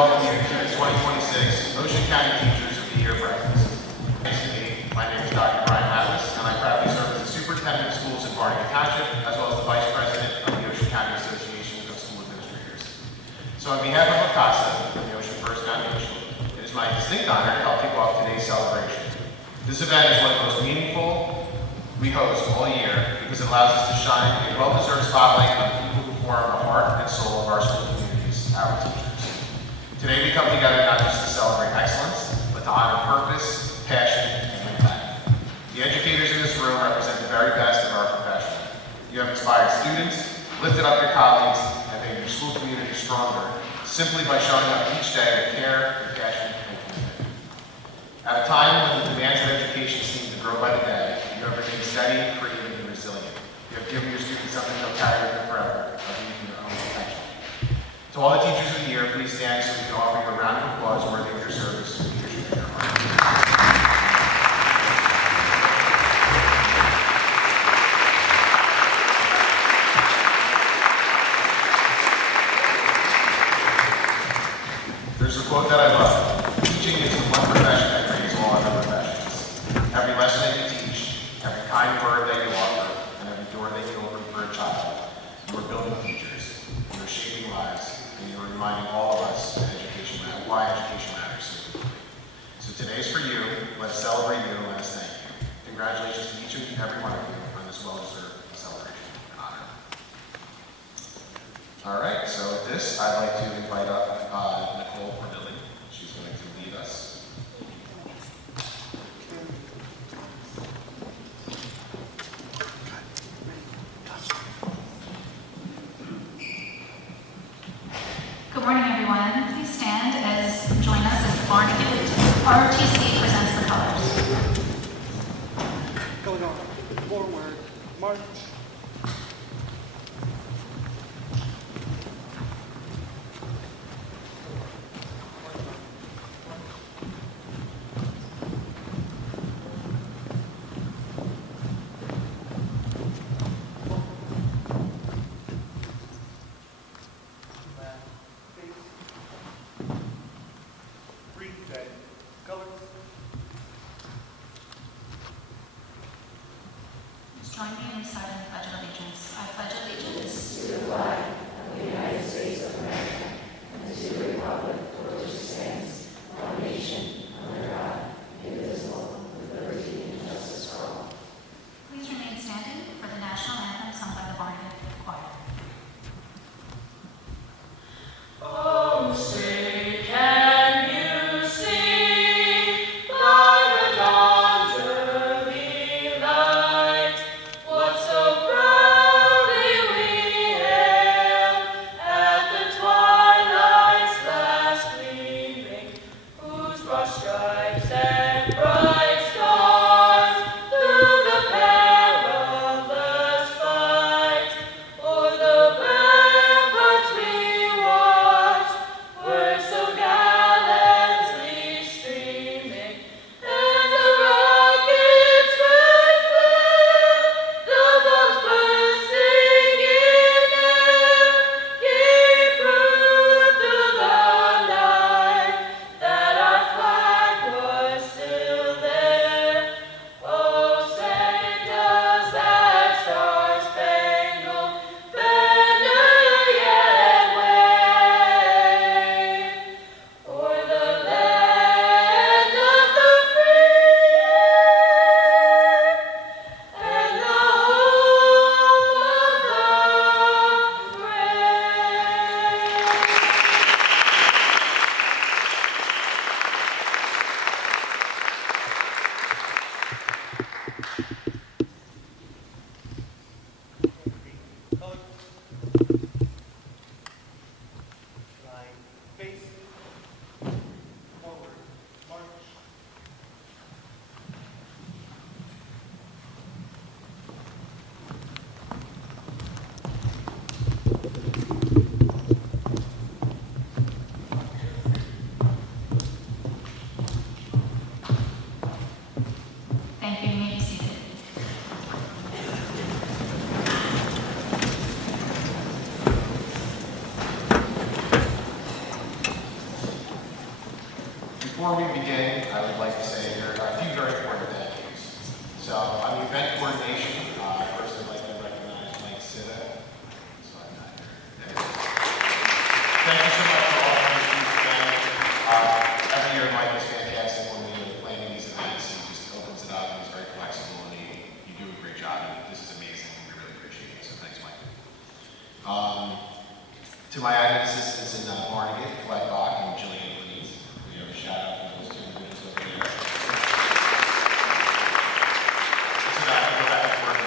welcome you to the 2026 Ocean County Teachers of the Year breakfast. Nice to meet you. My name is Dr. Brian Atlas, and I proudly serve as the Superintendent of Schools in Barnegat Township, as well as the Vice President of the Ocean County Association of School Administrators. So on behalf of ACASA and the Ocean First Foundation, it is my distinct honor to help kick off today's celebration. This event is one of the most meaningful we host all year because it allows us to shine a well-deserved spotlight on people who form the heart and soul of our school communities, our teachers. Today we come together not just to celebrate excellence, but to honor purpose, passion, and impact. The educators in this room represent the very best of our profession. You have inspired students, lifted up your colleagues, and made your school community stronger simply by showing up each day with care, compassion, and commitment. At a time when the demands of education seem to grow by the day, you have remained steady, creative, and resilient. You have given your students something they'll carry with them forever, of using their own potential. To all the teachers of the year, please stand so we can offer you a round of applause worthy of your service and leadership in your heart. There's a quote that I love. Teaching is the one profession that creates all other professions. Every lesson that you teach, every kind word that you offer, and every door that you open for a child, you are building futures, you are shaping lives, and you are reminding all of us that why education matters. So today's for you. Let's celebrate you and let us thank you. Congratulations to each and every one of you on this well-deserved celebration and honor. All right, so with this, I'd like to invite up Nicole Portilli. She's going to lead us. Good morning, everyone. Please stand as join us as the Barnegat ROTC presents the colors. Going on, forward, march. Join me in reciting the Pledge of Allegiance. I pledge allegiance to the flag of the United States of America and to the republic for which it stands, one nation, under God, indivisible, with liberty and justice for all. Please remain standing for the national anthem sung by the Barnegat Choir. Oh, say, can you see by the dawn's early light what so proudly we hailed at the twilight's last gleaming, whose broad stripes and bright stars through the perilous fight o'er the ramparts we watched were so gallantly streaming, and the rocket's red glare, the bombs bursting in air, gave proof through the night that our flag was still there. Oh, say does that star-spangled banner yet wave o'er the land of the free and the home of the brave? Color. Line, face. Forward, march. Thank you. You may be seated. Before we begin, I would like to say there are a few very important thank yous. So on the event coordination, first I'd like to recognize Mike Sitta. Thank you so much for all of these events. Every year Mike is fantastic when we're planning these events. He just opens it up and he's very flexible and you do a great job. And this is amazing and we really appreciate it. So thanks, Mike. To my admin assistants in Barnegat, Colette Bach and Jillian Louise, we have a shout out for those two individuals over there. So now I can go back to work.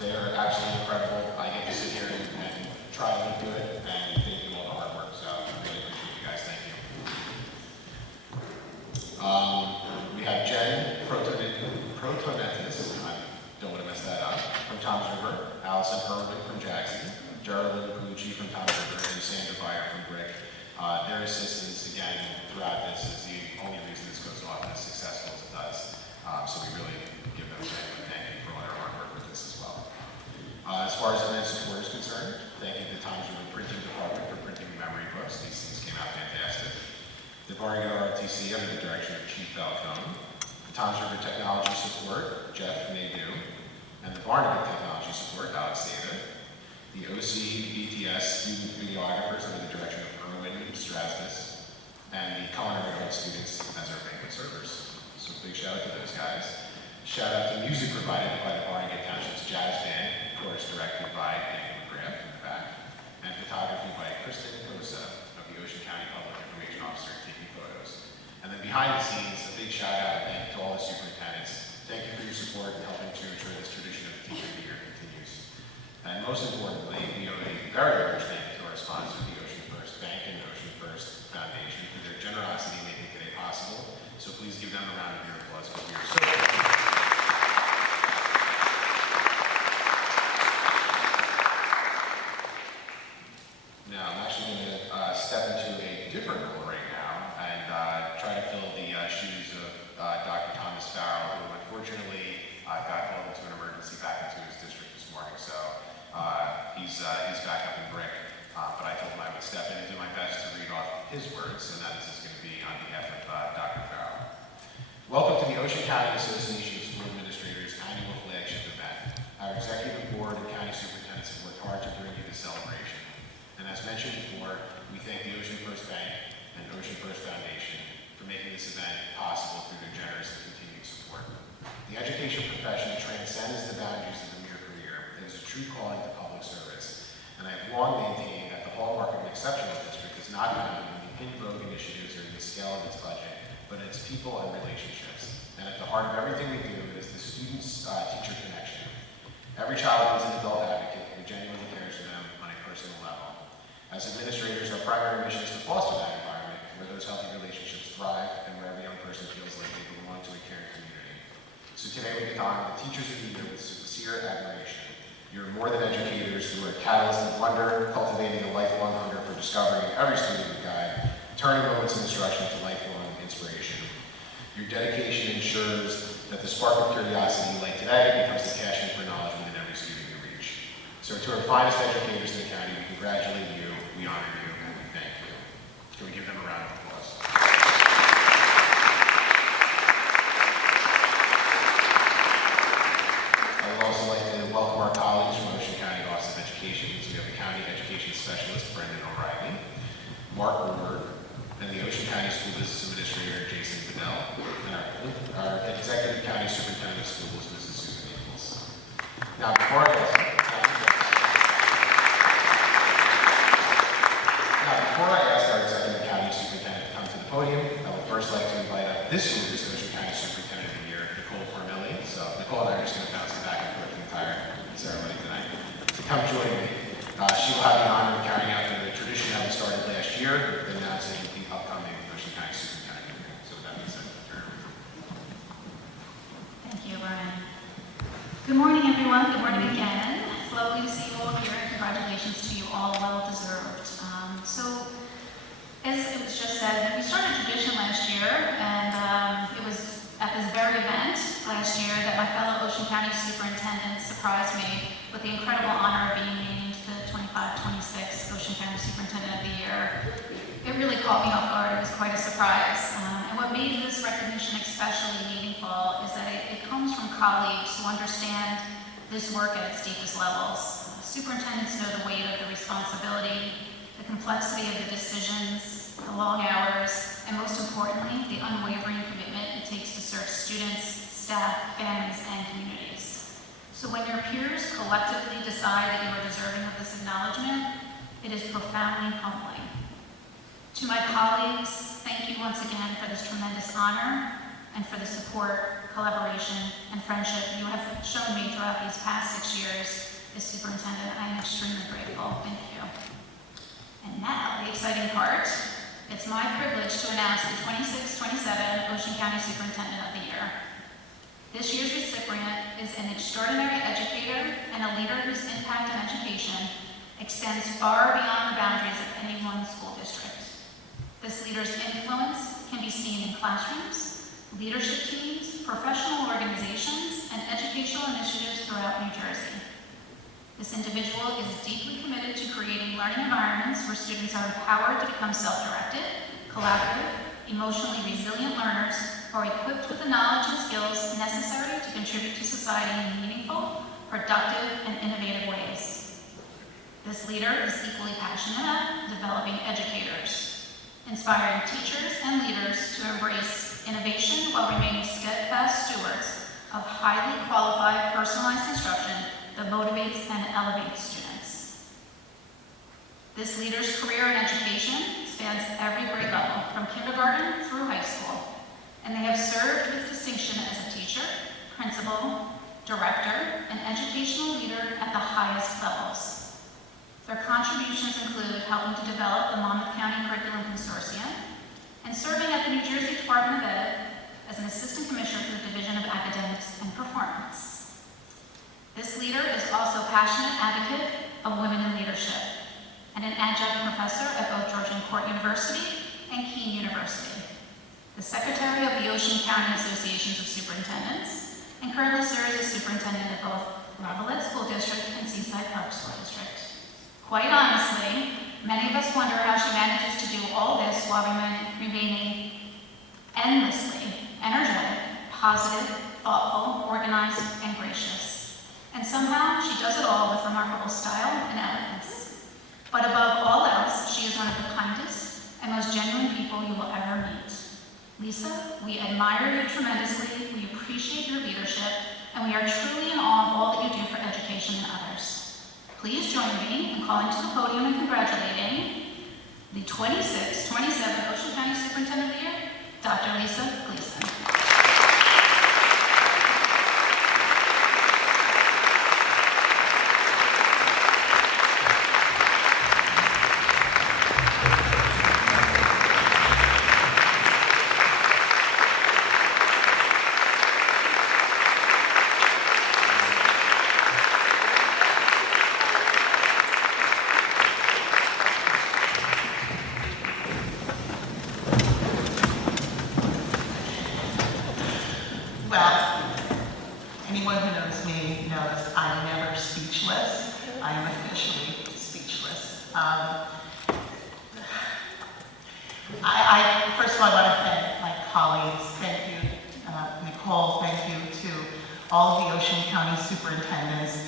They're absolutely incredible. I get to sit here and try to do it, and thank you all the hard work. So I really appreciate you guys. Thank you. We have Jen Protonetis, I don't want to mess that up, from Toms River, Allison Herman from Jackson, Geraldine Palucci from Toms River, and Sandra Beyer from Brick. Their assistance, again, throughout this is the only reason this goes off as successful as it does. So we really give them a thank you for all their hard work with this as well. As far as event support is concerned, thank you to the Toms River Printing Department for printing memory books. These things came out fantastic. The Barnegat ROTC under the direction of Chief Falcone. The Toms River Technology Support, Jeff Nadeau. And the Barnegat Technology Support, Alex David. The OC BTS student videographers under the direction of Erwin Strasmus. And the culinary arts students as our banquet servers. So big shout out to those guys. Shout out to music provided by the Barnegat Township's Jazz Band, of course directed by Andy McGrath in the back, and photography by Kristen Cosa of the Ocean County Public Information Officer taking photos. And then behind the scenes, a big shout out and thank you to all the superintendents. Thank you for your support in helping to ensure this tradition of the Teacher of the Year continues. And most importantly, we owe a very large thank you to our sponsor, the Ocean First Bank and Ocean First Foundation, for their generosity in making today possible. So please give them a round of your applause because we are so grateful. Now, I'm actually going to step into a different role right now and try to fill the shoes of Dr. Thomas Farrell, who unfortunately got called into an emergency back into his district this morning. So he's back up in Brick. But I told him I would step in and do my best to read off his words, and that this is going to be on behalf of Dr. Farrell. Welcome to the Ocean County Association of School Administrators annual flagship event. Our executive board and county superintendents have worked hard to bring you this celebration. And as mentioned before, we thank the Ocean First Bank and Ocean First Foundation for making this event possible through their generous and continued support. The education profession transcends the boundaries of the mere career. It is a true calling to public service. And I have long maintained that the hallmark of an exceptional district is not found in the in vogue initiatives or in the scale of its budget, but in its people and relationships. And at the heart of everything we do is the student-teacher connection. Every child needs an adult advocate who genuinely cares for them on a personal level. As administrators, our primary mission is to foster that environment where those healthy relationships thrive and where every young person feels like they belong to a caring community. So today we get to honor the teachers of the year with sincere admiration. You're more than educators who are catalysts of wonder, cultivating a lifelong hunger for discovering every student you guide, turning moments of instruction to lifelong inspiration. Your dedication ensures that the spark of curiosity you light today becomes the passion for knowledge within every student you reach. So to our finest educators in the county, we congratulate you, we honor you, and we thank you. Can we give them a round of applause? I would also like to welcome our colleagues from Ocean County Office of Education. So we have the County Education Specialist, Brendan O'Reilly, Mark Ward, and the Ocean County School Business Administrator, Jason Bedell, and our Executive County Superintendent of Schools, Mrs. Susan Nichols. Now, before I ask our Executive County Superintendent to come to the podium, I would first like to invite up this year's Ocean County Superintendent of the Year, Nicole Cormelli. So Nicole and I are just going to bounce back and forth the entire ceremony tonight. To come join me, she will have the honor of carrying out the tradition that we started last year, announcing the upcoming Ocean County Superintendent. So with that being said, Thank you, Brian. Good morning, everyone. Good morning again. It's lovely to see you all here. Congratulations to you all, well deserved. So As it was just said, we started a tradition last year, and it was at this very event last year that my fellow Ocean County Superintendent surprised me with the incredible honor of being named the 25-26 Ocean County Superintendent of the Year. It really caught me off guard. It was quite a surprise. And what made this recognition especially meaningful is that it comes from colleagues who understand this work at its deepest levels. Superintendents know the weight of the responsibility, the complexity of the decisions, the long hours, and most importantly, the unwavering commitment it takes to serve students, staff, families, and communities. So when your peers collectively decide that you are deserving of this acknowledgement, it is profoundly humbling. To my colleagues, thank you once again for this tremendous honor and for the support, collaboration, and friendship you have shown me throughout these past 6 years as superintendent. I am extremely grateful. Thank you. And now, the exciting part. It's my privilege to announce the 26-27 Ocean County Superintendent of the Year. This year's recipient is an extraordinary educator and a leader whose impact on education extends far beyond the boundaries of any one school district. This leader's influence can be seen in classrooms, leadership teams, professional organizations, and educational initiatives throughout New Jersey. This individual is deeply committed to creating learning environments where students are empowered to become self-directed, collaborative, emotionally resilient learners, or equipped with the knowledge and skills necessary to contribute to society in meaningful, productive, and innovative ways. This leader is equally passionate about developing educators, inspiring teachers and leaders to embrace innovation while remaining steadfast stewards of highly qualified, personalized instruction that motivates and elevates students. This leader's career in education spans every grade level, from kindergarten through high school, and they have served with distinction as a teacher, principal, director, and educational leader at the highest levels. Their contributions include helping to develop the Monmouth County Curriculum Consortium and serving at the New Jersey Department of Ed as an assistant commissioner for the Division of Academics and Performance. This leader is also a passionate advocate of women in leadership and an adjunct professor at both Georgian Court University and Keene University, the secretary of the Ocean County Associations of Superintendents, and currently serves as superintendent at both Ravellette School District and Seaside Park School District. Quite honestly, many of us wonder how she manages to do all this while remaining endlessly energetic, positive, thoughtful, organized, and gracious. And somehow, she does it all with remarkable style and elegance. But above all else, she is one of the kindest and most genuine people you will ever meet. Lisa, we admire you tremendously, we appreciate your leadership, and we are truly in awe of all that you do for education and others. Please join me in calling to the podium and congratulating the 26-27 Ocean County Superintendent of the Year, Dr. Lisa Gleason. Well, anyone who knows me knows I'm never speechless. I am officially speechless. First of all, I want to thank my colleagues. Thank you, Nicole. Thank you to all of the Ocean County superintendents.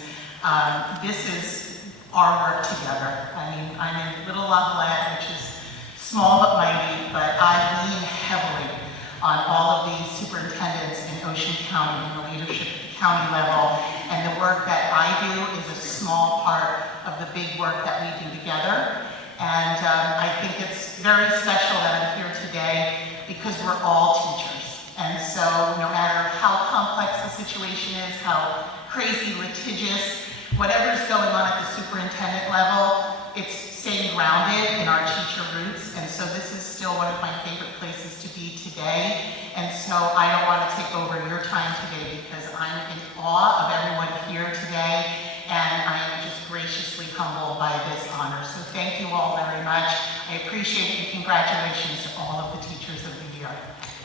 This is our work together. I mean, I'm in Little Lavallette, which is small but mighty, but I lean heavily on all of these superintendents in Ocean County, in the leadership county level, and the work that I do is a small part of the big work that we do together. And I think it's very special that I'm here today because we're all teachers. And so no matter how complex the situation is, how crazy, litigious, whatever's going on at the superintendent level, it's staying grounded in our teacher roots. And so this is still one of my favorite places to be today. And so I don't want to take over your time today because I'm in awe of everyone here today. And I am just graciously humbled by this honor. So thank you all very much. I I appreciate it, and congratulations to all of the teachers of the year.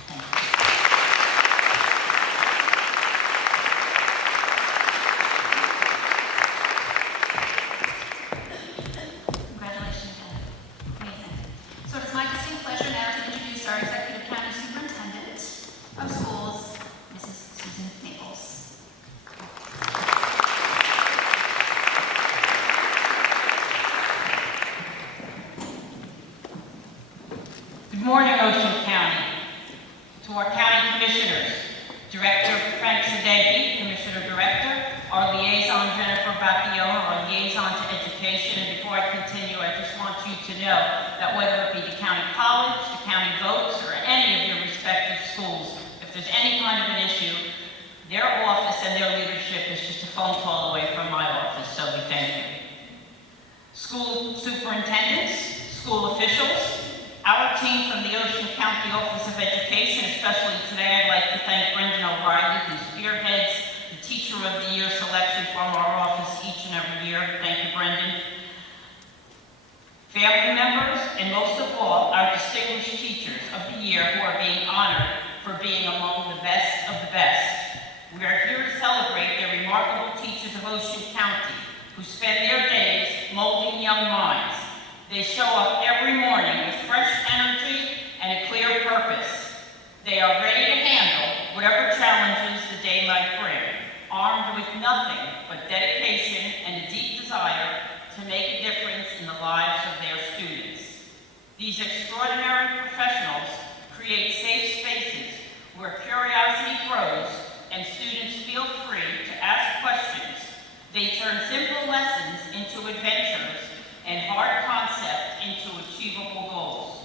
Thank you. Congratulations, Jen. Amazing. So it's my distinct pleasure now to introduce our Executive County Superintendent of Schools, Mrs. Susan Maples. Good morning, Ocean County. To our county commissioners, Director Frank Sadeghi, Commissioner Director, our liaison Jennifer Battione, our liaison to education. And before I continue, I just want you to know that whether it be the county college, the county votes, or any of your respective schools, if there's any kind of an issue, their office and their leadership is just a phone call away from my office, so we thank you. School superintendents, school officials, our team from the Ocean County Office of Education, especially today, I'd like to thank Brendan O'Reilly, who spearheads the Teacher of the Year selection from our office each and every year. Thank you, Brendan. Family members, and most of all, our distinguished teachers of the year who are being honored for being among the best of the best. We are here to celebrate the remarkable teachers of Ocean County who spend their days molding young minds. They show up every morning with fresh energy and a clear purpose. They are ready to handle whatever challenges the day might bring, armed with nothing but dedication and a deep desire to make a difference in the lives of their students. These extraordinary professionals create safe spaces where curiosity grows and students feel free to ask questions. They turn simple lessons into adventures and hard concepts into achievable goals.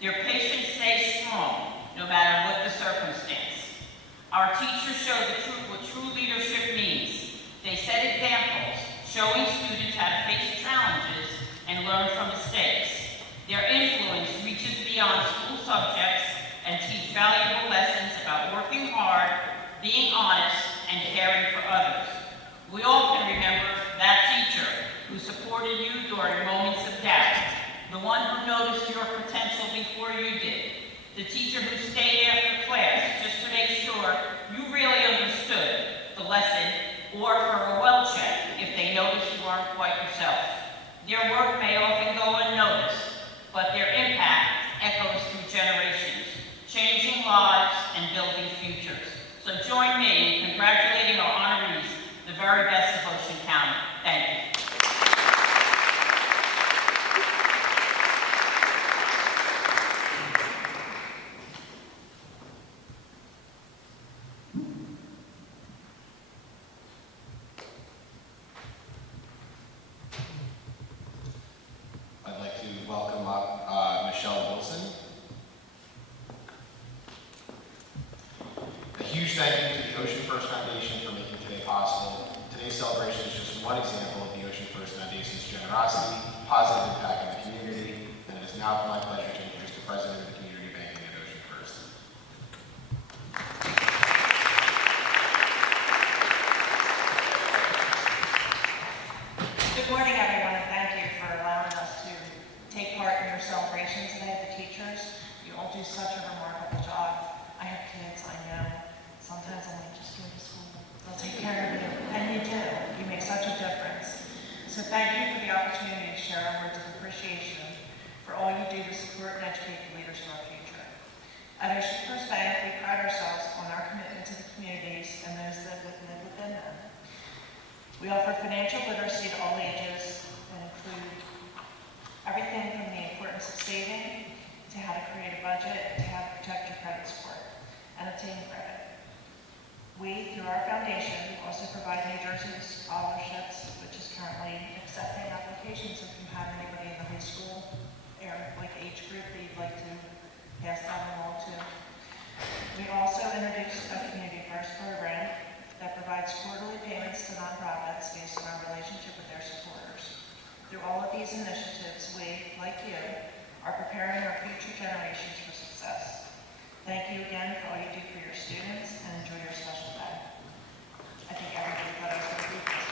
Their patience stays strong, no matter what the circumstance. Our teachers show what true leadership means. They set examples, showing students how to face challenges and learn from mistakes. Their influence reaches beyond school subjects and teach valuable lessons about working hard, being honest, and caring for others. We all can remember that teacher who supported you during moments of doubt, the one who noticed your potential before you did, the teacher who stayed after class just to make sure you really understood the lesson, or for a well check if they noticed you aren't quite yourself. Their work may often go unnoticed, but their impact echoes through generations, changing lives and building futures. So join me in congratulating our honorees, the very best of Ocean County. Thank you. I'd like to welcome up Michelle Wilson. A huge thank you to the Ocean First Foundation for making today possible. Today's celebration is just one example of the Ocean First Foundation's generosity, positive impact on the community, and it is now my pleasure to introduce the President of the Community Banking at Ocean First. Good morning, everyone, and thank you for allowing us to take part in your celebration today, the teachers. You all do such a remarkable job. I have kids, I know. Sometimes I'm like, just go to school. They'll take care of you. And you do. You make such a difference. So thank you for the opportunity to share our words of appreciation for all you do to support and educate the leaders of our future. At Ocean First Bank, we pride ourselves on our commitment to the communities and those that live within them. We offer financial literacy to all ages and include everything from the importance of saving to how to create a budget to how to protect your credit score and obtain credit. We, through our foundation, also provide New Jersey scholarships, which is currently accepting applications if you have anybody in the high school age group that you'd like to pass that along to. We also introduced a Community First program that provides quarterly payments to nonprofits based on our relationship with their supporters. Through all of these initiatives, we, like you, are preparing our future generations for success. Thank you again for all you do for your students, and enjoy your special day. I think everybody thought I was going to read this.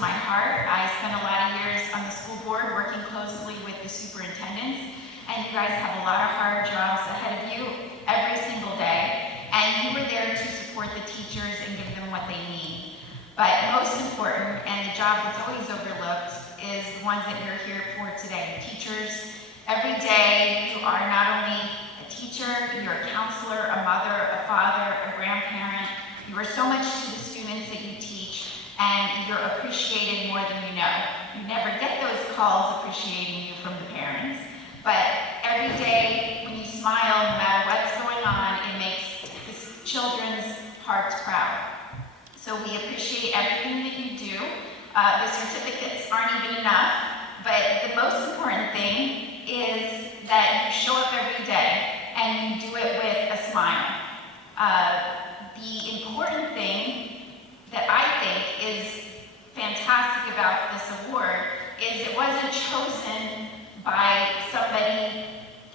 to my heart. I spent a lot of years on the school board working closely with the superintendents, and you guys have a lot of hard jobs ahead of you every single day, and you were there to support the teachers and give them what they need. But most important, and the job that's always overlooked, is the ones that you're here for today, teachers. Every day, you are not only a teacher, you're a counselor, a mother, a father, a grandparent. You are so much to the students that you teach, and you're appreciated more than you know. You never get those calls appreciating you from the parents, but every day when you smile, no matter what's going on, it makes the children's hearts proud. So we appreciate everything that you do. The certificates aren't even enough, but the most important thing is that you show up every day and you do it with a smile. The important thing that I think is fantastic about this award is it wasn't chosen by somebody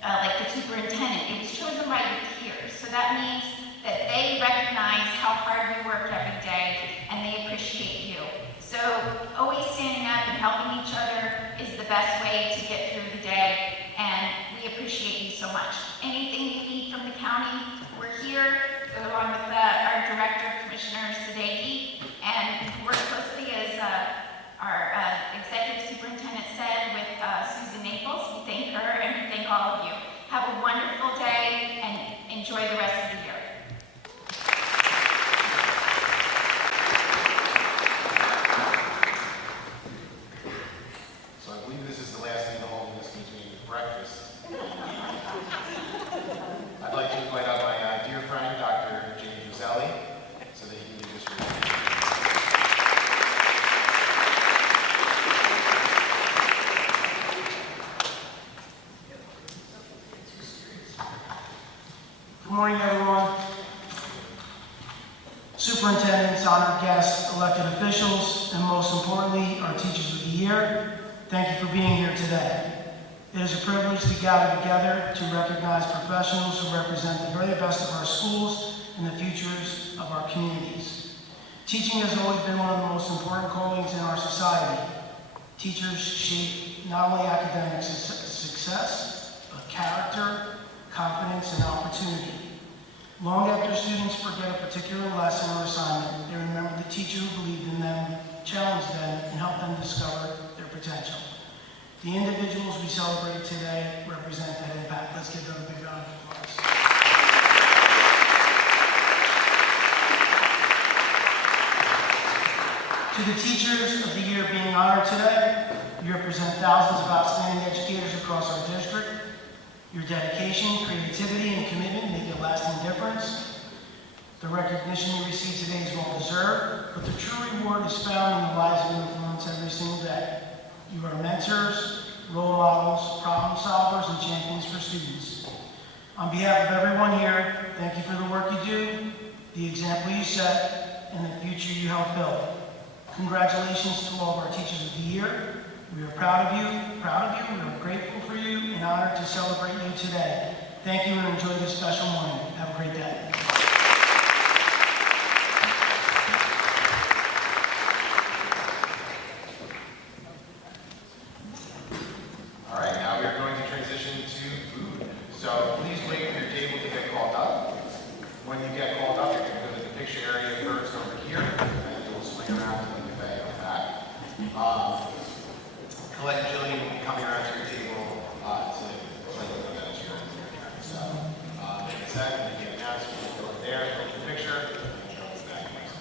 like the superintendent. It was chosen by your peers. So that means that they recognize how hard you work every day and they appreciate you. So always standing up and helping each other is the best way to get through the day, and we appreciate you so much. Anything you need from the county, we're here, along with our Director, Commissioner Sadeghi, and work closely as our Executive Superintendent said with Susan Naples. We thank her and we thank all of you. Have a wonderful day and enjoy the rest of the year. So I believe this is the last thing to hold in this between breakfast. I'd like to invite up my dear friend, Dr. James Roselli, so that he can do this for me. Good morning, everyone. Superintendents, honored guests, elected officials, and most importantly, our teachers of the year, thank you for being here today. It is a privilege to gather together to recognize professionals who represent the very best of our schools and the futures of our communities. Teaching has always been one of the most important callings in our society. Teachers shape not only academic success, but character, confidence, and opportunity. Long after students forget a particular lesson or assignment, they remember the teacher who believed in them, challenged them, and helped them discover their potential. The individuals we celebrate today represent that impact. Let's give them a big round of applause. To the teachers of the year being honored today, you represent thousands of outstanding educators across our district. Your dedication, creativity, and commitment make a lasting difference. The recognition you receive today is well deserved, but the true reward is found in the lives you influence every single day. You are mentors, role models, problem solvers, and champions for students. On behalf of everyone here, thank you for the work you do, the example you set, and the future you help build. Congratulations to all of our teachers of the year. We are proud of you, we are grateful for you, and honored to celebrate you today. Thank you and enjoy this special morning. Have a great day. All right, now we are going to transition to food. So please wait for your table to get called up. When you get called up, you're going to go to the picture area first over here, and you'll swing around to the buffet on the back. Colette and Jillian will be coming around to your table to know that it's your turn. So, like I said, when you get announced, you can go over there, take your picture, and then go back next.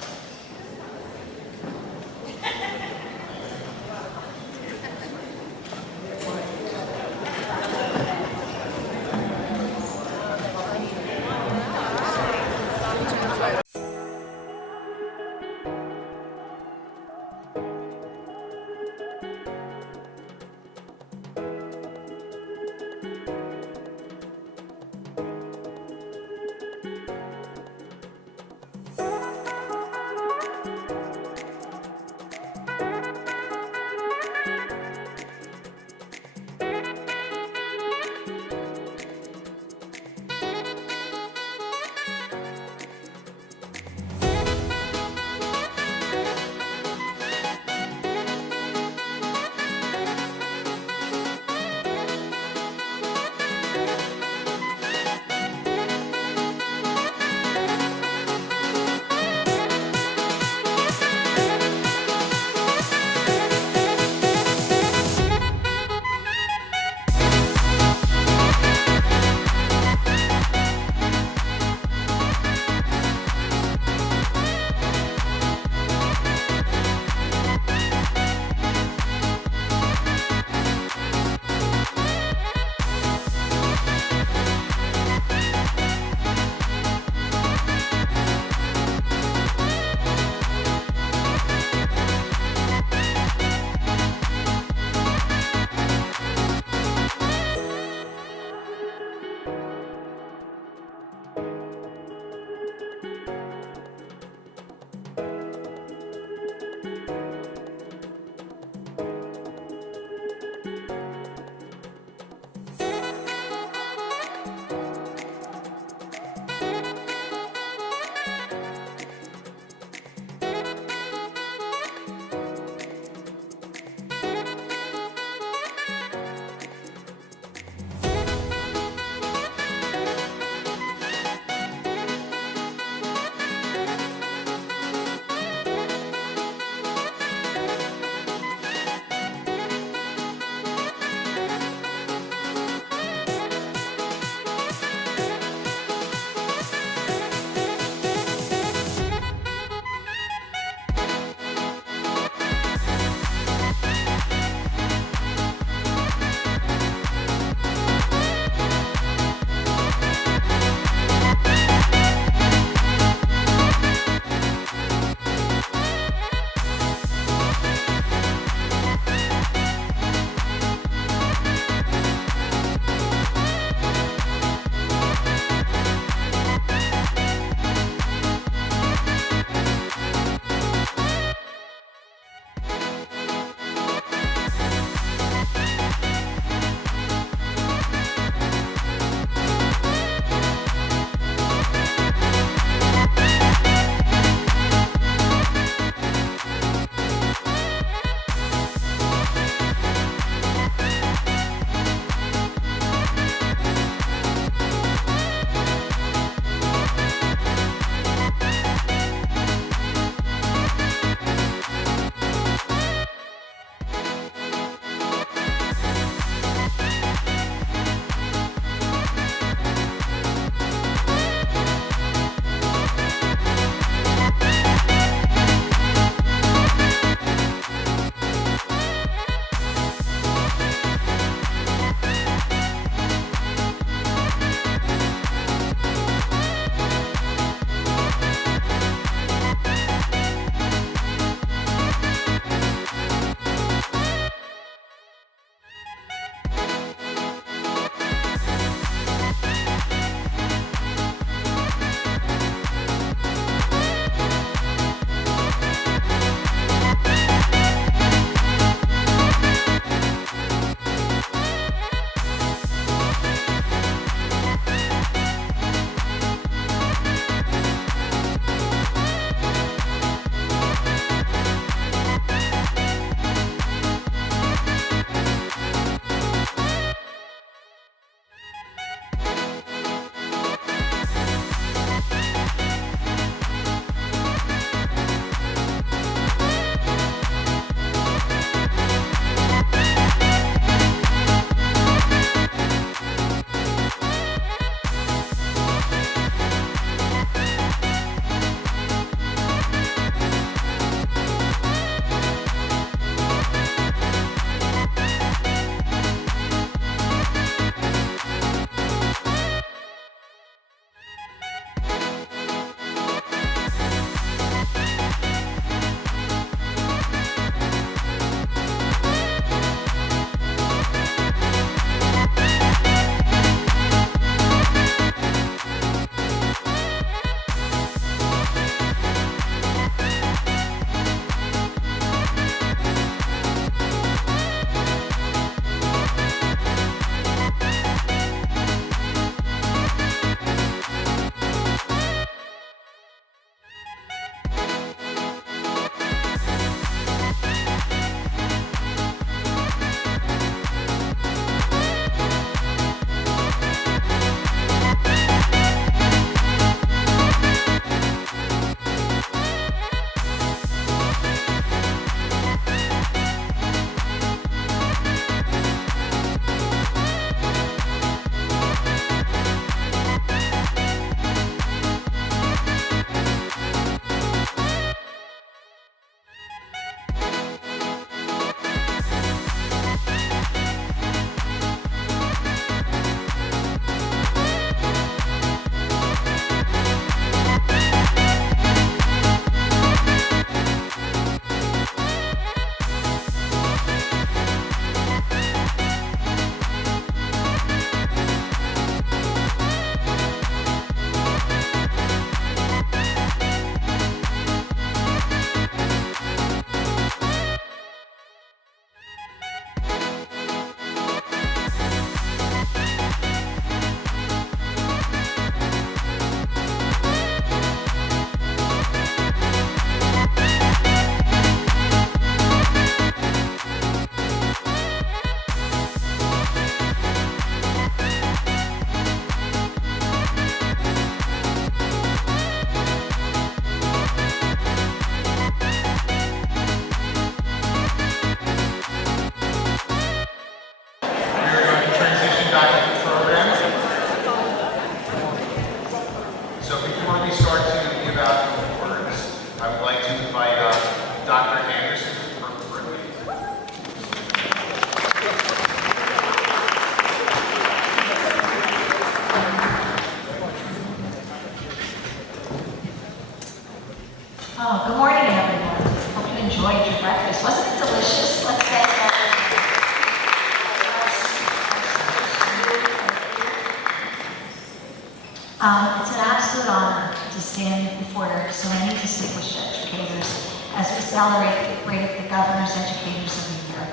Governor's Educators of the Year.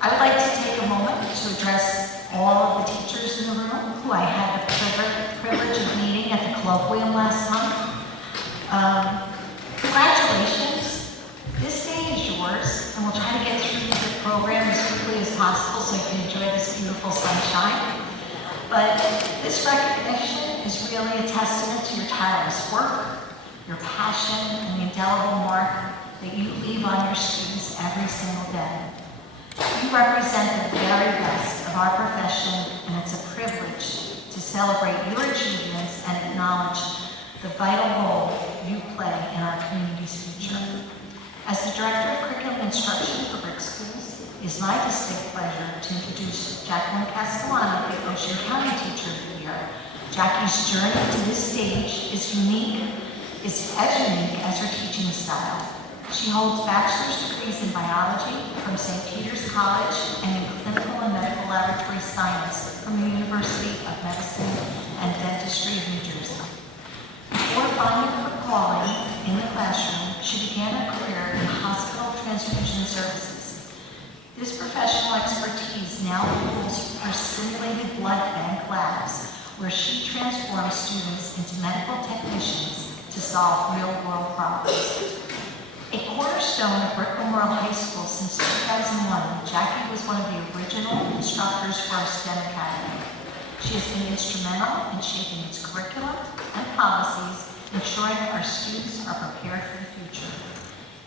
I would like to take a moment to address all of the teachers in the room who I had the privilege of meeting at the colloquium last month. Congratulations. This day is yours, and we'll try to get through the program as quickly as possible so you can enjoy this beautiful sunshine. But this recognition is really a testament to your tireless work, your passion, and the indelible mark that you leave on your students every single day. You represent the very best of our profession, and it's a privilege to celebrate your achievements and acknowledge the vital role you play in our community's future. As the Director of Curriculum Instruction for Brick Schools, it is my distinct pleasure to introduce Jacqueline Castellano, the Ocean County Teacher of the Year. Jackie's journey to this stage is as unique as her teaching style. She holds bachelor's degrees in biology from St. Peter's College and in clinical and medical laboratory science from the University of Medicine and Dentistry of New Jersey. Before finding her calling in the classroom, she began her career in hospital transfusion services. This professional expertise now fuels her simulated blood bank labs, where she transforms students into medical technicians to solve real-world problems. A cornerstone of Brick Memorial High School since 2001, Jackie was one of the original instructors for our STEM Academy. She has been instrumental in shaping its curriculum and policies, ensuring our students are prepared for the future.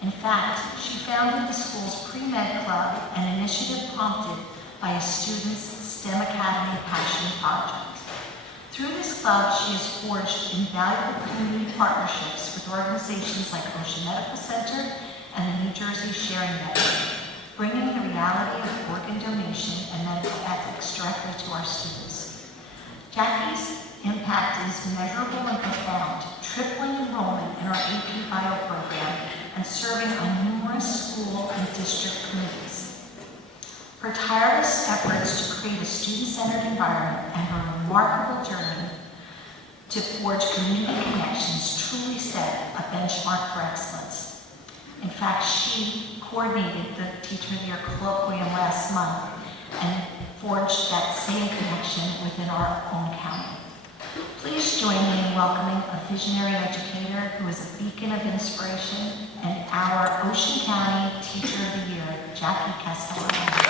In fact, she founded the school's pre-med club, an initiative prompted by a student's STEM Academy Passion Project. Through this club, she has forged invaluable community partnerships with organizations like Ocean Medical Center and the New Jersey Sharing Network, bringing the reality of organ donation and medical ethics directly to our students. Jackie's impact is measurable and profound, tripling enrollment in our AP Bio program and serving on numerous school and district committees. Her tireless efforts to create a student-centered environment and her remarkable journey to forge community connections truly set a benchmark for excellence. In fact, she coordinated the Teacher of the Year colloquium last month and forged that same connection within our own county. Please join me in welcoming a visionary educator who is a beacon of inspiration and our Ocean County Teacher of the Year, Jackie Castellano.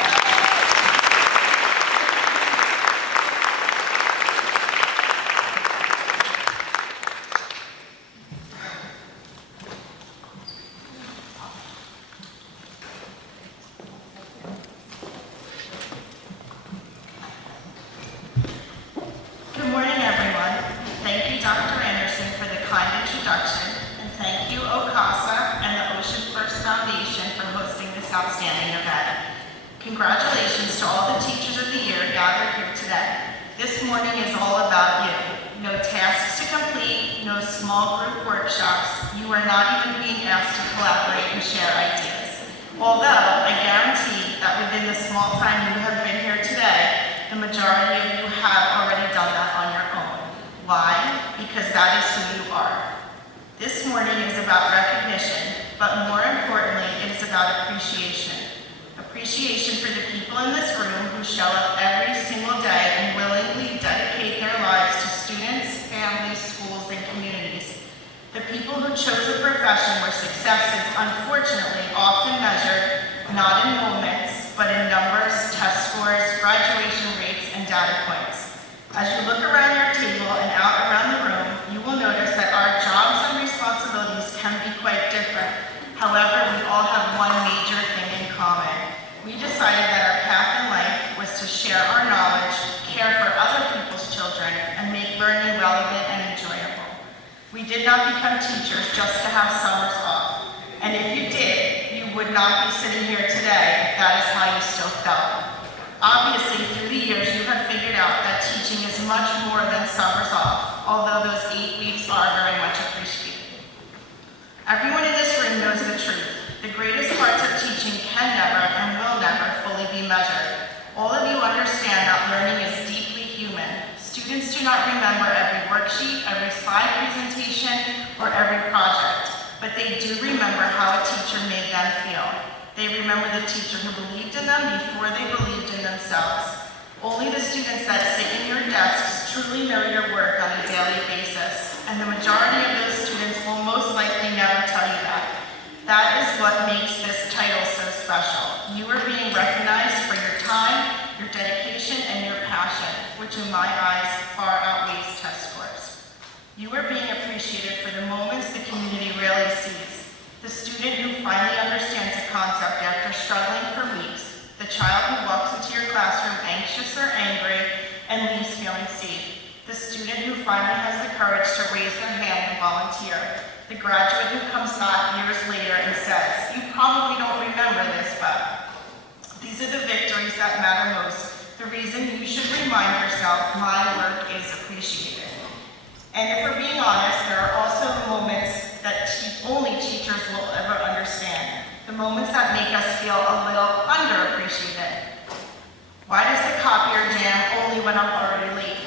Good morning, everyone. Thank you, Dr. Anderson, for the kind introduction, and thank you, OCASA and the Ocean First Foundation for hosting this outstanding event. Congratulations to all the Teachers of the Year gathered here today. This morning is all about you. No tasks to complete, no small group workshops. You are not even being asked to collaborate and share ideas. Although I guarantee that within the small time you have been here today, the majority of you have already done that on your own. Why? Because that is who you are. This morning is about recognition, but more importantly, it is about appreciation. Appreciation for the people in this room who show up every single day and willingly dedicate their lives to students, families, schools, and communities. The people who chose a profession where success is unfortunately often measured not in moments, but in numbers, test scores, graduation rates, and data points. As you look around your table and out around the room, you will notice that our jobs and responsibilities can be quite different. However, we all have one major thing in common. We decided that our path in life was to share our knowledge, care for other people's children, and make learning relevant and enjoyable. We did not become teachers just to have summers off. And if you did, you would not be sitting here today if that is how you still felt. Obviously, through the years, you have figured out that teaching is much more than summers off, although those 8 weeks are very much appreciated. Everyone in this room knows the truth. The greatest parts of teaching can never and will never fully be measured. All of you understand that learning is deeply human. Students do not remember every worksheet, every slide presentation, or every project, but they do remember how a teacher made them feel. They remember the teacher who believed in them before they believed in themselves. Only the students that sit in your desks truly know your work on a daily basis, and the majority of those students will most likely never tell you that. That is what makes this title so special. You are being recognized for your time, your dedication, and your passion, which in my eyes far outweighs test scores. You are being appreciated for the moments the community rarely sees. The student who finally understands a concept after struggling for weeks. The child who walks into your classroom anxious or angry and leaves feeling safe. The student who finally has the courage to raise their hand and volunteer. The graduate who comes back years later and says, "You probably don't remember this, but..." These are the victories that matter most. The reason you should remind yourself, my work is appreciated. And if we're being honest, there are also the moments that only teachers will ever understand. The moments that make us feel a little underappreciated. Why does the copier jam only when I'm already late?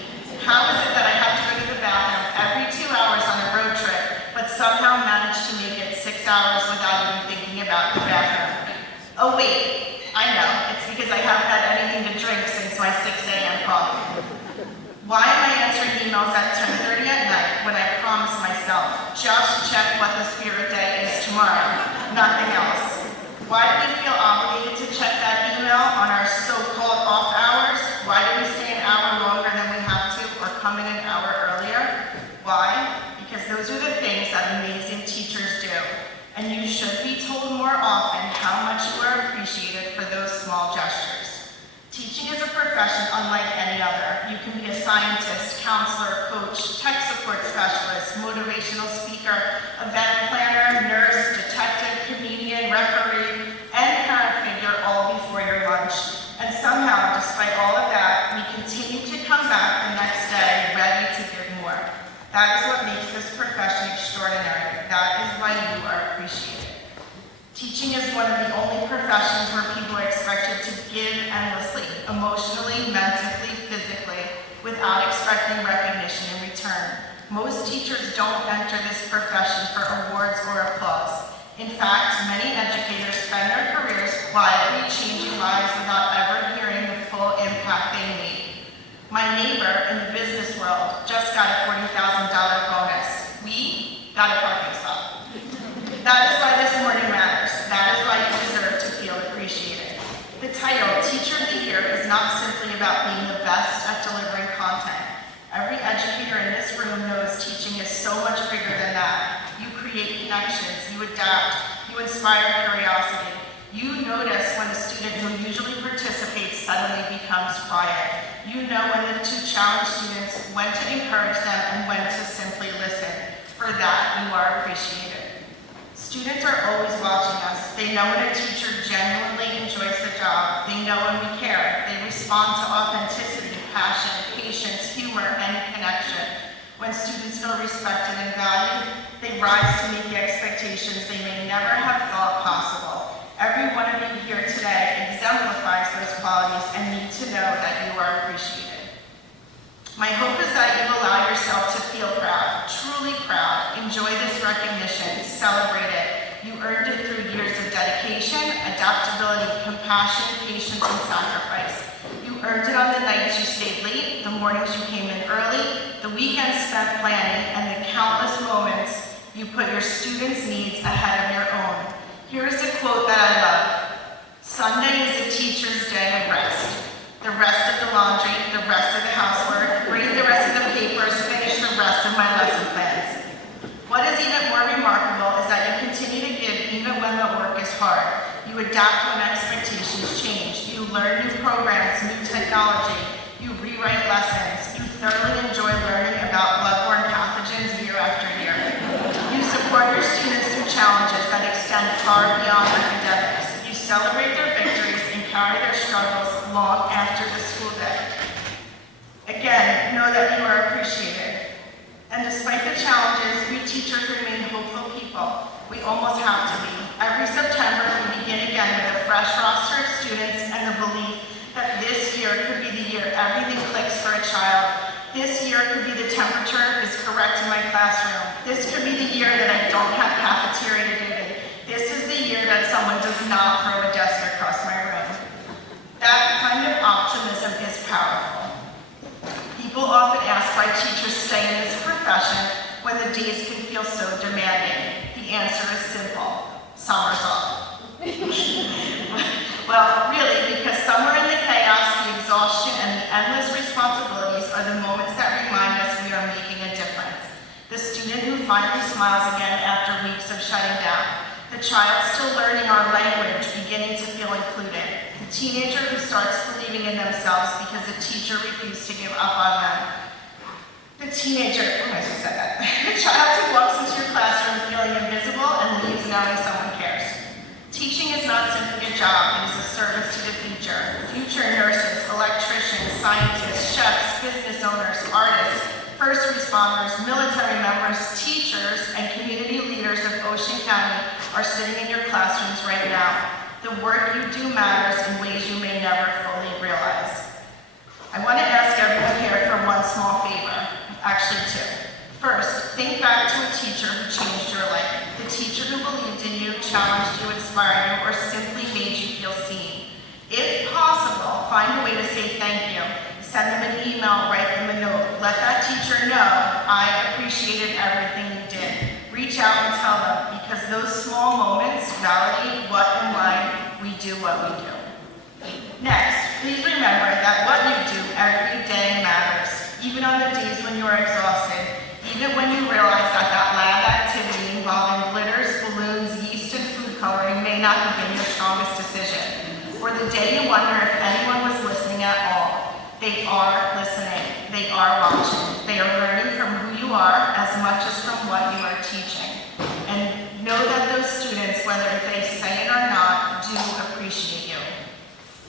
How is it that I have to go to the bathroom every 2 hours on a road trip, but somehow manage to make it 6 hours without even thinking about the bathroom? Oh wait, I know, it's because I haven't had anything to drink since my 6 a.m. coffee. Why am I answering emails at 10:30 at night when I promised myself, just check what the spirit day is tomorrow, nothing else? Why do we feel obligated to check that email on our so-called off hours? Why do we stay an hour longer than we have to or come in an hour earlier? Why? Because those are the things that amazing teachers do. And you should be told more often how much you are appreciated for those small gestures. Teaching is a profession unlike any other. You can be a scientist, counselor, coach, tech support specialist, motivational speaker, event planner, nurse, detective, comedian, referee, and parent figure all before your lunch. And somehow, despite all of that, we continue to come back the next day ready to give more. That is what makes this profession extraordinary. That is why you are appreciated. Teaching is one of the only professions where people are expected to give endlessly, emotionally, mentally, physically, without expecting recognition in return. Most teachers don't enter this profession for awards or applause. In fact, many educators spend their careers quietly changing lives without ever hearing the full impact they made. My neighbor in the business world just got a $40,000 bonus. We got a parking spot. That is why this morning matters. That is why you deserve to feel appreciated. The title, Teacher of the Year, is not simply about being the best at delivering content. Every educator in this room knows teaching is so much bigger than that. You create connections, you adapt, you inspire curiosity. You notice when a student who usually participates suddenly becomes quiet. You know when to challenge students, when to encourage them, and when to simply listen. For that, you are appreciated. Students are always watching us. They know when a teacher genuinely enjoys the job. They know when we care. They respond to authenticity, passion, patience, humor, and connection. When students feel respected and valued, they rise to meet the expectations they may never have thought possible. Every one of you here today exemplifies those qualities and need to know that you are appreciated. My hope is that you allow yourself to feel proud, truly proud, enjoy this recognition, celebrate it. You earned it through years of dedication, adaptability, compassion, patience, and sacrifice. You earned it on the nights you stayed late, the mornings you came in early, the weekends spent planning, and the countless moments you put your students' needs ahead of your own. Here is a quote that I love. Sunday is a teacher's day of rest. The rest of the laundry, the rest of the housework, read the rest of the papers, finish the rest of my lesson plans. What is even more remarkable is that you continue to give even when the work is hard. You adapt when expectations change. You learn new programs, new technology. You rewrite lessons. You thoroughly enjoy learning about bloodborne pathogens year after year. You support your students through challenges that extend far beyond academics. You celebrate their victories and carry their struggles long after the school day. Again, know that you are appreciated. And despite the challenges, we teachers remain hopeful people. We almost have to be. Every September, we begin again with a fresh roster of students and the belief that this year could be the year everything clicks for a child. This year could be the temperature is correct in my classroom. This could be the year that I don't have cafeteria duty. This is the year that someone does not throw a desk across my room. That kind of optimism is powerful. People often ask why teachers stay in this profession when the days can feel so demanding. The answer is simple: summer's off. Well, really, because somewhere in the chaos, the exhaustion, and the endless responsibilities are the moments that remind us we are making a difference. The student who finally smiles again after weeks of shutting down. The child still learning our language, beginning to feel included. The teenager who starts believing in themselves because the teacher refused to give up on them. The teenager, I just said that. The child who walks into your classroom feeling invisible and leaves knowing someone cares. Teaching is not simply a job, it is a service to the future. Future nurses, electricians, scientists, chefs, business owners, artists, first responders, military members, teachers, and community leaders of Ocean County are sitting in your classrooms right now. The work you do matters in ways you may never fully realize. I want to ask everyone here for one small favor, actually two. First, think back to a teacher who changed your life. The teacher who believed in you, challenged you, inspired you, or simply made you feel seen. If possible, find a way to say thank you. Send them an email, write them a note. Let that teacher know, I appreciated everything you did. Reach out and tell them, because those small moments validate what and why we do what we do. Next, please remember that what you do every day matters, even on the days when you are exhausted, even when you realize that that lab activity involving glitters, balloons, yeast, and food coloring may not have been your strongest decision, or the day you wonder if anyone was listening at all. They are listening. They are watching. They are learning from who you are as much as from what you are teaching. And know that those students, whether they say it or not, do appreciate you.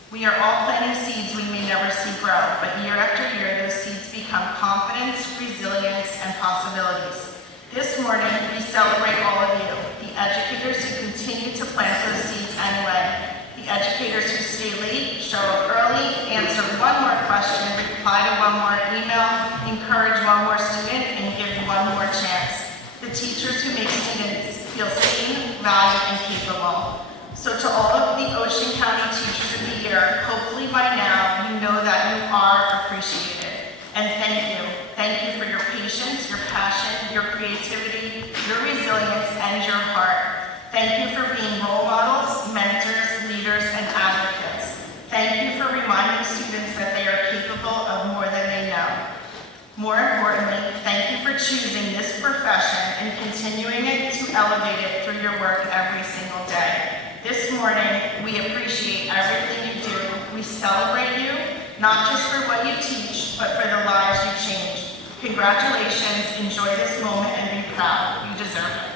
We are all planting seeds we may never see grow, but year after year, those seeds become confidence, resilience, and possibilities. This morning, we celebrate all of you, the educators who continue to plant those seeds anyway. The educators who stay late, show up early, answer one more question, reply to one more email, encourage one more student, and give one more chance. The teachers who make students feel seen, valued, and capable. So to all of the Ocean County Teachers of the Year, hopefully by now you know that you are appreciated. And thank you. Thank you for your patience, your passion, your creativity, your resilience, and your heart. Thank you for being role models, mentors, leaders, and advocates. Thank you for reminding students that they are capable of more than they know. More importantly, thank you for choosing this profession and continuing it to elevate it through your work every single day. This morning, we appreciate everything you do. We celebrate you, not just for what you teach, but for the lives you change. Congratulations, enjoy this moment, and be proud. You deserve it.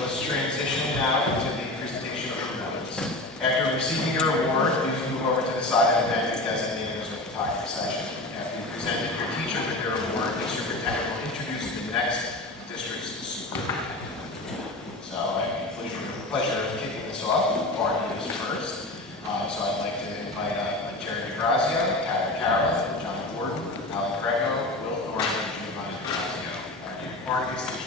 Let's transition now into the presentation of your awards. After receiving your award, please move over to the side of the bench designated as a photography session. After you presented your teacher with your award, the superintendent will introduce the next district's superintendent. So I have the pleasure of kicking this off. Barney is first. So I'd like to invite Jerry DeGrazio, Karen Carroll, John Gordon, Alan Greco, Will Thorne, and Giovanni DeGrazio. Barney is teachers.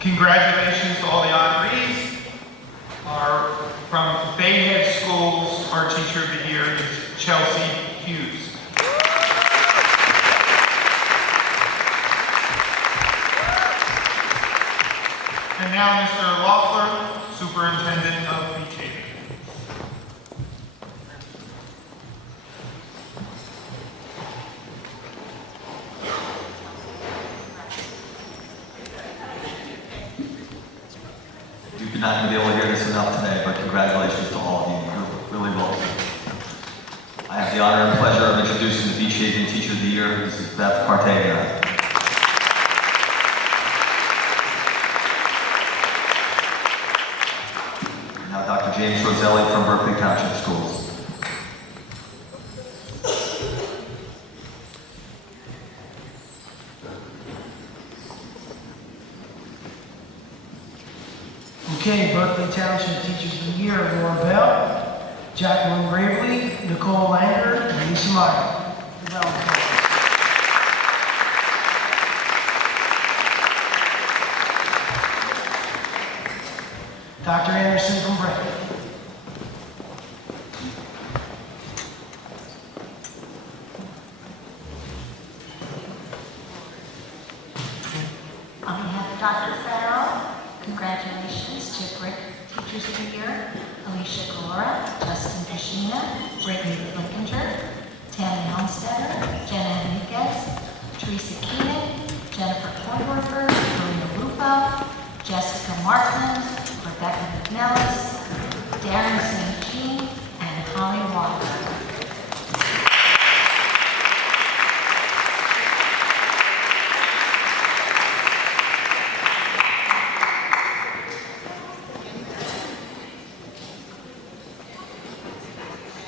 Congratulations to all the honorees. From Bayhead Schools, our Teacher of the Year is Chelsea Hughes. And now Mr. Loeffler, Superintendent of Beach Haven. You're not going to be able to hear this enough today, but congratulations to all of you. You're really welcome. I have the honor and pleasure of introducing the Beach Haven Teacher of the Year, Mrs. Beth Cartagena. Now Dr. James Roselli from Berkeley Township Schools. Okay, Berkeley Township Teachers of the Year, Laura Bell, Jacqueline Gravely, Nicole Langer, and Lisa Meyer. Dr. Anderson from Brentwood. On behalf of Dr. Farrell, congratulations to BRIC Teachers of the Year, Alicia Galora, Justin Kashina, Brittany Blickinger, Tammy Homesteader, Jenna Enriquez, Teresa Keenan, Jennifer Kornwerfer, Maria Lupa, Jessica Markland, Rebecca McNellis, Darren St. Jean, and Holly Walker.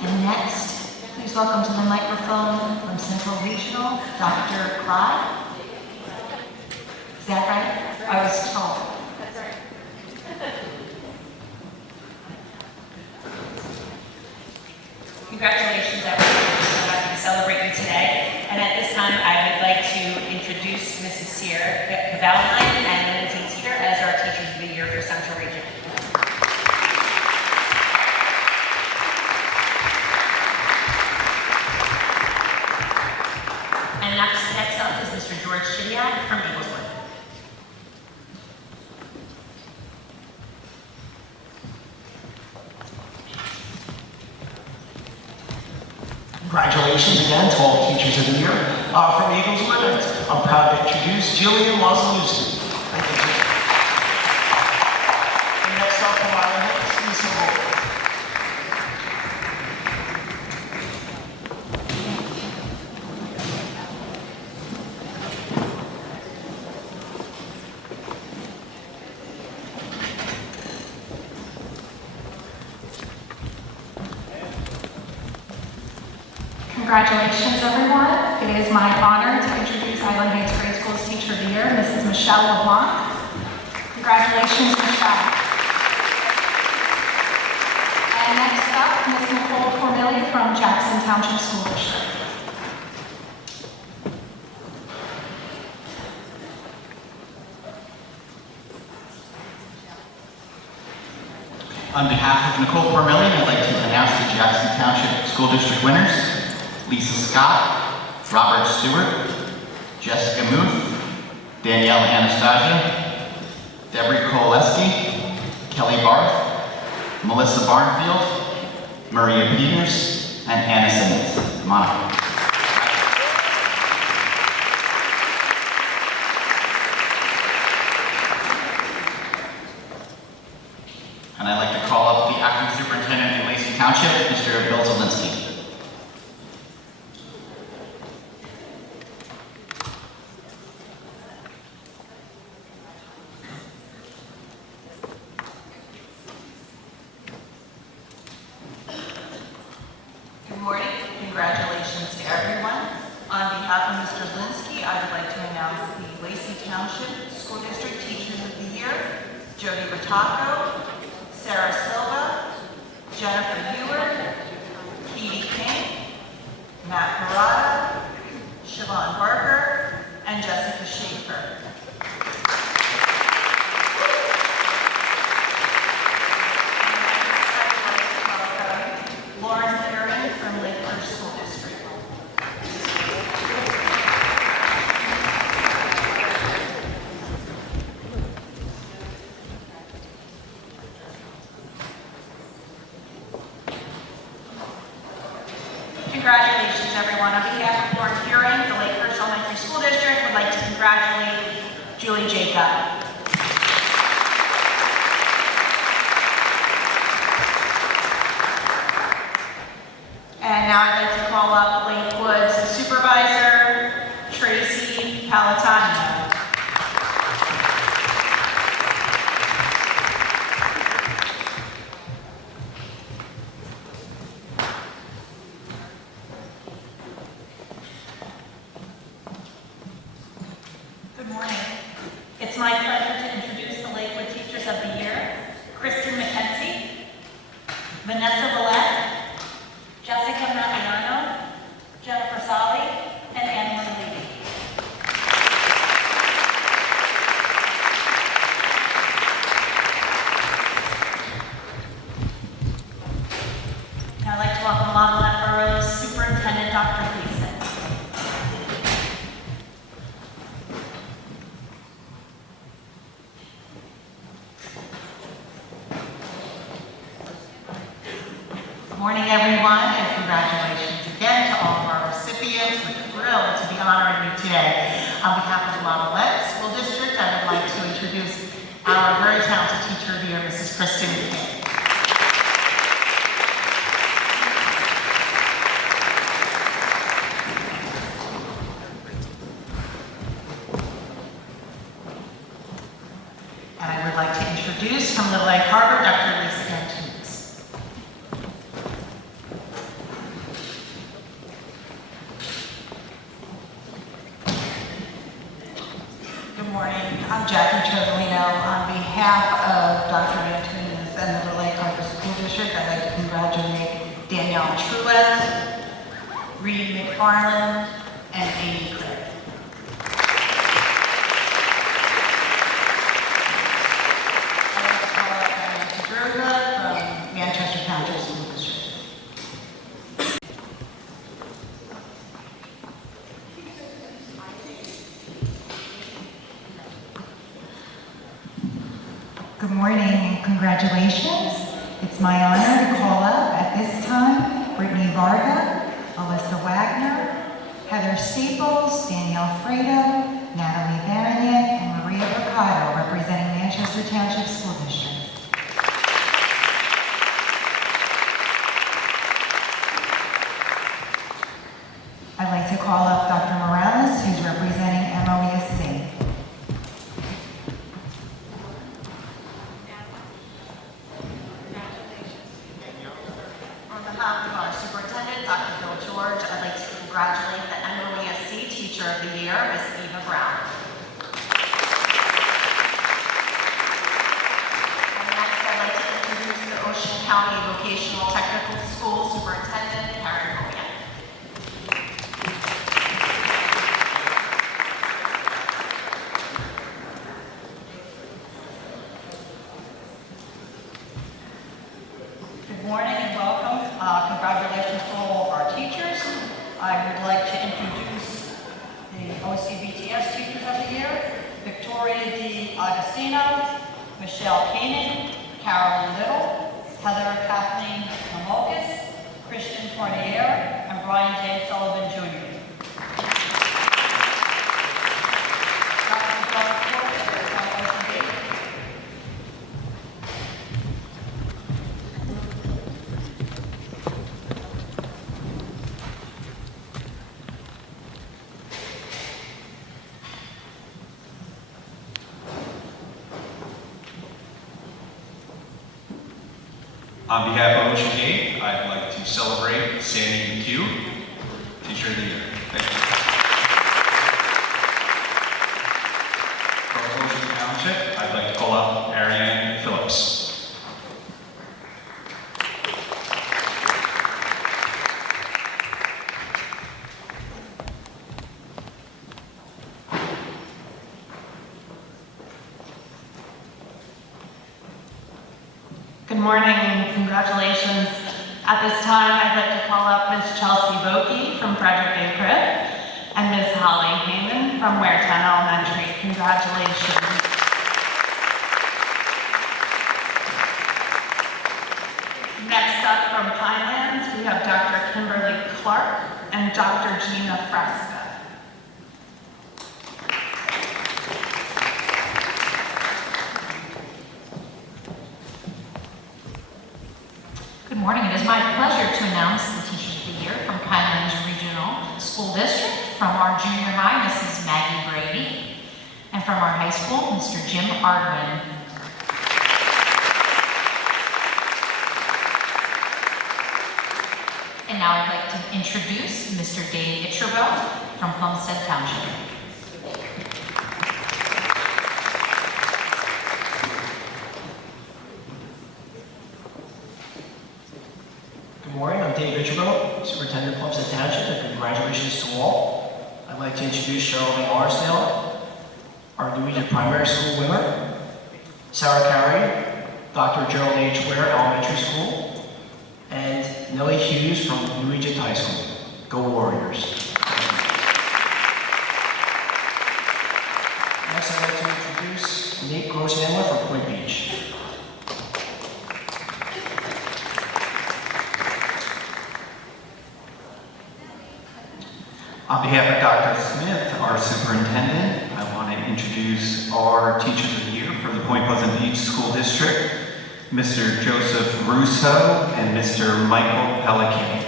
And next, please welcome to the microphone from Central Regional, Dr. Clyde. Is that right? I was told. That's right. Congratulations, everyone. We're so happy to celebrate you today. And at this time, I would like to introduce Mrs. Sierra Cavalline and Lindsay Teeter as our Teachers of the Year for Central Region. And next up is Mr. George Chidiak from Eagleswood. Congratulations again to all Teachers of the Year from Eagleswood. I'm proud to introduce Jillian Masalusi. Thank you, Jillian. And next up from Iron Heights, Lisa Wolf. Congratulations, everyone. It is my honor to introduce Island Heights Grade School's Teacher of the Year, Mrs. Michelle LeBlanc. Congratulations, Michelle. And next up, Ms. Nicole Corneli from Jackson Township School District. On behalf of Nicole Cormelli, I'd like to announce the Jackson Township School District winners: Lisa Scott, Robert Stewart, Jessica Muth, Danielle Anastasia, Deborah Koleski, Kelly Barth, Melissa Barnfield, Maria Peters, and Anna Simmons. Monica. And I'd like to call up the acting superintendent in Lacey Township, Mr. Bill Zielinski. Good morning. Congratulations to everyone. On behalf of Mr. Linsky, I would like to announce the Lacey Township School District Teachers of the Year: Jody Bertacco, Sarah Silva, Jennifer Ewer, Keedy King, Matt Parada, Siobhan Barker, and Jessica Schaefer. Lauren Herring from Lakeport School District. Congratulations, everyone. On behalf of Lord Fearing, the Lakehurst Elementary School District would like to congratulate Julie Jacob. And now I'd like to call up Lakewood's Supervisor, Tracy Palatano. Good morning. It's my pleasure to introduce the Lakewood Teachers of the Year: Kristen McKenzie, Vanessa Villette, Jessica Mariano, Jennifer Sali, and Anne-Marie Levy. Now I'd like to welcome Monmouth Borough's Superintendent, Dr. Gleason. Good morning, everyone, and congratulations again to all of our recipients. We're thrilled to be honoring you today. On behalf of the Monmouth School District, I would like to introduce our very talented teacher of the year, Mrs. Kristen King. And I would like to introduce from Little Egg Harbor, Dr. Lisa Antunes. Good morning. I'm Jackie Chovolino. On behalf of Dr. Antunes and the Little Egg Harbor School District, I'd like to congratulate Danielle Truett, Reed McFarland, and Amy Craig. From Manchester Township School District. Good morning and congratulations. It's my honor to call up at this time Brittany Varga, Alyssa Wagner, Heather Staples, Danielle Fredo, Natalie Baronian, and Maria Mercado, representing Manchester Township School District. I'd like to call up Dr. Morales, who's representing MOESC. On behalf of our superintendent, Dr. Bill George, I'd like to congratulate the MOESC Teacher of the Year, Ms. Eva Brown. And next, I'd like to introduce the Ocean County Vocational Technical School Superintendent, Karen Hogan. Good morning and welcome. Congratulations to all of our teachers. I would like to introduce the OCBTS Teachers of the Year: Victoria D. Agostino, Michelle Keenan, Carolyn Little, Heather Kathleen Mamokis, Christian Tournier, and Brian J. Sullivan Jr. Dr. John Porter from OCB. On behalf of Ocean Gate, I'd like to celebrate Sandy McHugh, Teacher of the Year. Thank you. From Ocean Township, I'd like to call up Ariane Phillips. Good morning and congratulations. At this time, I'd like to call up Ms. Chelsea Vokey from Frederick A. Cribb and Ms. Holly Heyman from Waretown Elementary. Congratulations. Next up from Pinelands, we have Dr. Kimberly Clark and Dr. Gina Fresca. Good morning. It is my pleasure to announce the Teachers of the Year from Pinelands Regional School District. From our junior high, Mrs. Maggie Brady, and from our high school, Mr. Jim Ardwin. And now I'd like to introduce Mr. Dave Itcherville from Homestead Township. Good morning, I'm Dave Itcherville, Superintendent of Homestead Township, and congratulations to all. I'd like to introduce Cheryl May Arsdale, our New Egypt Primary School winner, Sarah Carey, Dr. Gerald H. Ware Elementary School, and Nellie Hughes from New Egypt High School. Go Warriors. Next, I'd like to introduce Nate Grosshandler from Point Beach. On behalf of Dr. Smith, our superintendent, I want to introduce our Teachers of the Year for the Point Pleasant Beach School District, Mr. Joseph Russo and Mr. Michael Pelican.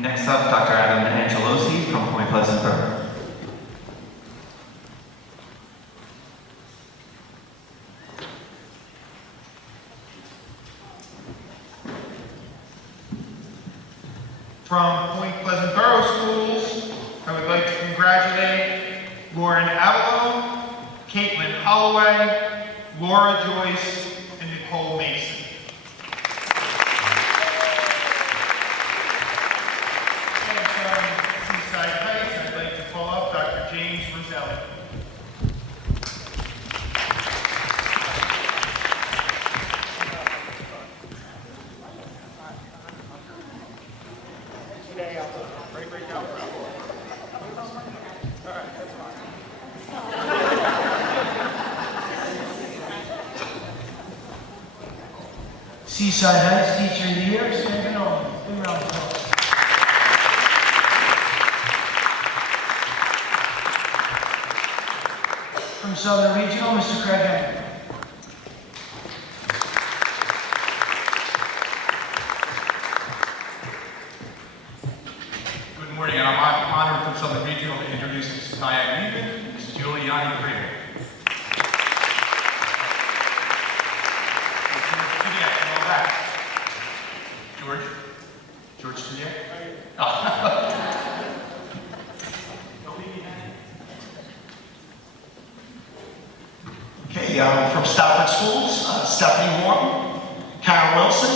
Next up, Dr. Adam Angelosi from Point Pleasant Borough. From Point Pleasant Borough Schools, I would like to congratulate Lauren Avalone, Caitlin Holloway, Laura Joyce, and Nicole Mason. And from Seaside Heights, I'd like to call up Dr. James Roselli. Seaside Heights Teacher of the Year, Sam Canoli. Big round of applause. From Southern Regional, Mr. Craig Henry. Good morning, and I'm honored from Southern Regional to introduce Ms. Diane Neiman, Ms. Giuliani Kramer. George Studier? Okay, from Stafford Schools, Stephanie Morton, Karen Wilson,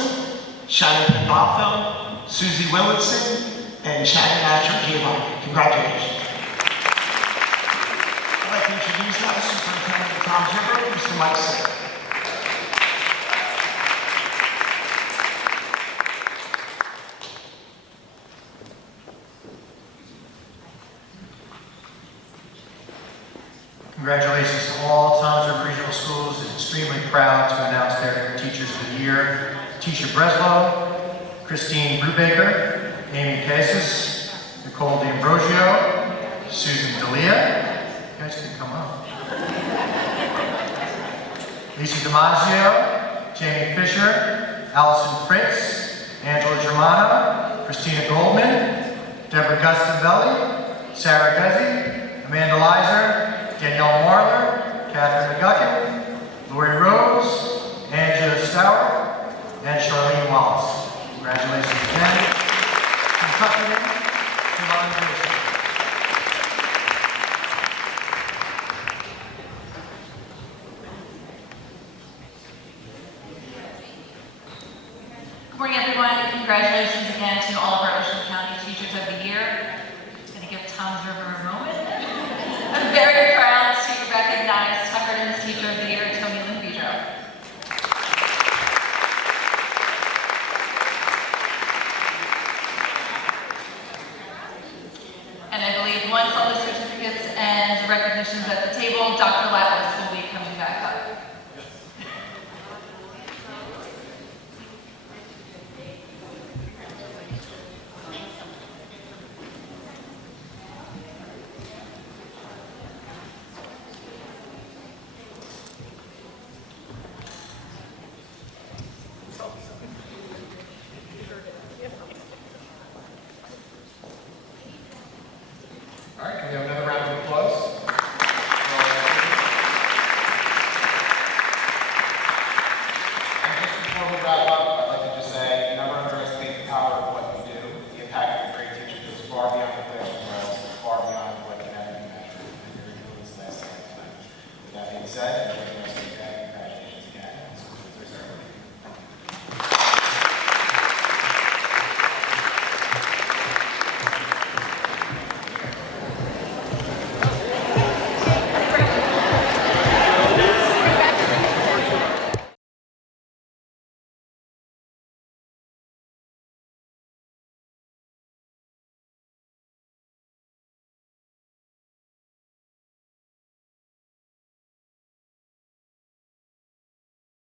Shannon Penboffel, Susie Willardson, and Shannon Asher Giovanni. Congratulations. I'd like to introduce now Superintendent of Tom's River, Mr. Mike Sick. Congratulations to all Toms River Regional Schools. Extremely proud to announce their Teachers of the Year. Tisha Breslow, Christine Brubaker, Amy Casas, Nicole D'Ambrosio, Susan D'Elia. You guys can come up. Lisa DiMaggio, Jamie Fisher, Allison Fritz, Angela Germano, Christina Goldman, Deborah Gustavelli, Sarah Guzzi, Amanda Leiser, Danielle Marler, Catherine McGuckin, Lori Rose, Angela Stour, and Charlene Wallace. Congratulations again. Kentucky, congratulations. Good morning, everyone. Congratulations again to all of our Ocean County Teachers of the Year. I'm going to give Toms River a moment. I'm very proud to recognize Tuckerton's Teacher of the Year, Tony Linvidro. And I believe once all the certificates and recognitions at the table, Dr. Latlis will be coming back up. being said, I'd like to ask